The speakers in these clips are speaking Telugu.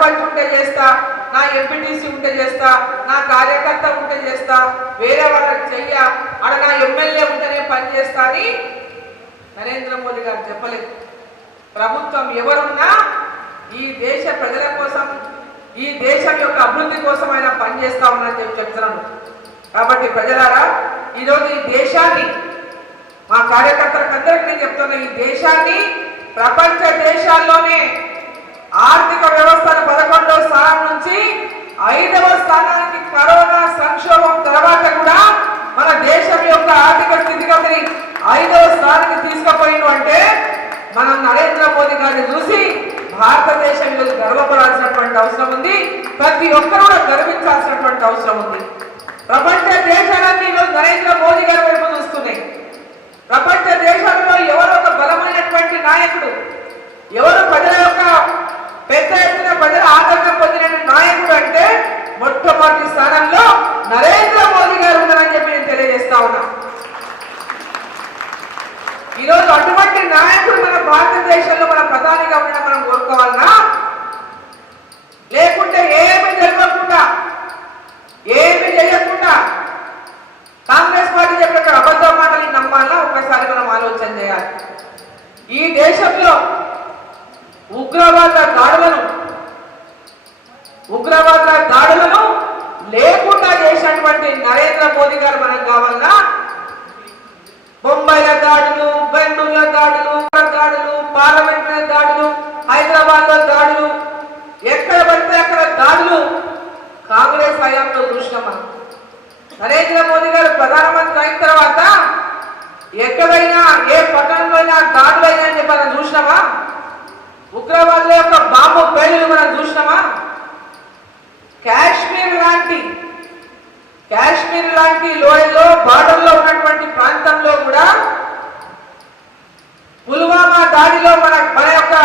సర్పంచ్ ఉంటే చేస్తా నా ఎంపీటీసీ ఉంటే చేస్తా నా కార్యకర్త ఉంటే చేస్తా వేరే వాళ్ళకి చెయ్య అక్కడ నా ఎమ్మెల్యే ఉంటేనే పని చేస్తా అని నరేంద్ర మోదీ గారు చెప్పలేదు. ప్రభుత్వం ఎవరున్నా ఈ దేశ ప్రజల కోసం ఈ దేశం యొక్క అభివృద్ధి కోసం ఆయన పనిచేస్తా ఉన్నారని చెప్పి చెప్తున్నాను. కాబట్టి ప్రజలారా ఈరోజు ఈ దేశాన్ని మా కార్యకర్తలకు అందరికీ నేను చెప్తున్నా ఈ దేశాన్ని ప్రపంచ దేశాల్లోనే ఆర్థిక వ్యవస్థను పదకొండవ స్థానం నుంచి ఐదవ స్థానానికి కరోనా సంక్షోభం తర్వాత కూడా మన దేశం యొక్క ఆర్థిక స్థితిగతిని ఐదవ స్థానానికి తీసుకుపోయిన అంటే మనం నరేంద్ర మోదీ గారిని చూసి భారతదేశం ఈరోజు గర్వపడాల్సినటువంటి అవసరం ఉంది. ప్రతి ఒక్కరు కూడా గర్వించాల్సినటువంటి అవసరం ఉంది. ప్రపంచ దేశాలన్నీ నరేంద్ర మోదీ గారి వైపు చూస్తున్నాయి. ప్రపంచ దేశాలలో ఎవరు ఒక బలమైనటువంటి నాయకుడు ఎవరు ప్రజల పెద్ద ఎత్తున ప్రజలు ఆదరణ పొందిన నాయకుడు అంటే మొట్టమొదటి స్థానంలో నరేంద్ర మోదీ గారు ఉన్నారని చెప్పి నేను తెలియజేస్తా ఉన్నా. ఈరోజు అటువంటి నాయకుడు మన భారతదేశంలో మన ప్రధానిగా ఉండడం మనం కోరుకోవాలన్నా ఉగ్రవాద దాడులను ఉగ్రవాద దాడులను లేకుండా చేసినటువంటి నరేంద్ర మోదీ గారు మనకు కావాలన్నా బొంబాయిల దాడులు బెంగళూరుల దాడులు దాడులు పార్లమెంటరీ దాడులు హైదరాబాద్లో దాడులు ఎక్కడ పడితే అక్కడ దాడులు కాంగ్రెస్ హయాంలో చూసినాం మనం నరేంద్ర మోదీ గారు ప్రధానమంత్రి అయిన తర్వాత ఎక్కడైనా ఏ పట్టణంలో అయినా దాడులు అయినా చెప్పి మనం చూసినామా ఉగ్రవాదుల యొక్క బాంబు పేలులు మనం చూసినామా? కాశ్మీర్ లాంటి కాశ్మీర్ లాంటి లోయలో బార్డర్లో ఉన్నటువంటి ప్రాంతంలో కూడా పుల్వామా దాడిలో మన మన యొక్క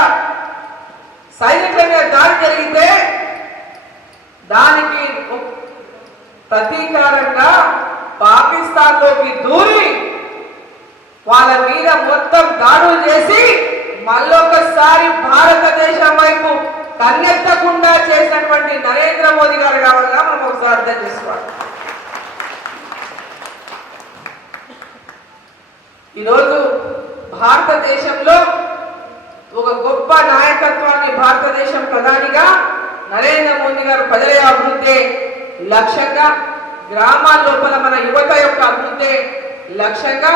సైనికుల మీద దాడి జరిగితే దానికి ప్రతీకారంగా పాకిస్తాన్లోకి దూరి వాళ్ళ మీద మొత్తం దాడులు చేసి మళ్ళీ ఒక్కసారి భారతదేశం వైపు కన్నెత్తకుండా చేసినటువంటి నరేంద్ర మోదీ గారు కావాలిగా మనం ఒకసారి అర్థం చేసుకోవాలి. ఈరోజు భారతదేశంలో ఒక గొప్ప నాయకత్వాన్ని భారతదేశం ప్రధానిగా నరేంద్ర మోదీ గారు ప్రజల అభివృద్ధి లక్ష్యంగా గ్రామాల లోపల మన యువత యొక్క అభివృద్ధి లక్ష్యంగా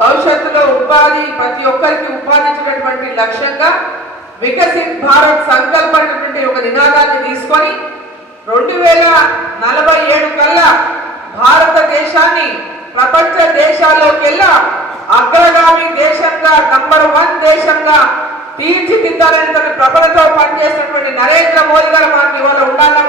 భవిష్యత్తులో ఉపాధి ప్రతి ఒక్కరికి ఉపాధించినటువంటి లక్ష్యంగా వికసిత్ భారత్ సంకల్ప అనేటువంటి ఒక నినాదాన్ని తీసుకొని రెండు వేల నలభై ఏడు కల్లా భారతదేశాన్ని ప్రపంచ దేశాల్లోకెల్లా అగ్రగామి దేశంగా నంబర్ వన్ దేశంగా తీర్చిదిద్దాలనే ప్రబలతో పనిచేసినటువంటి నరేంద్ర మోదీ గారు మనకి ఇవాళ ఉండాలా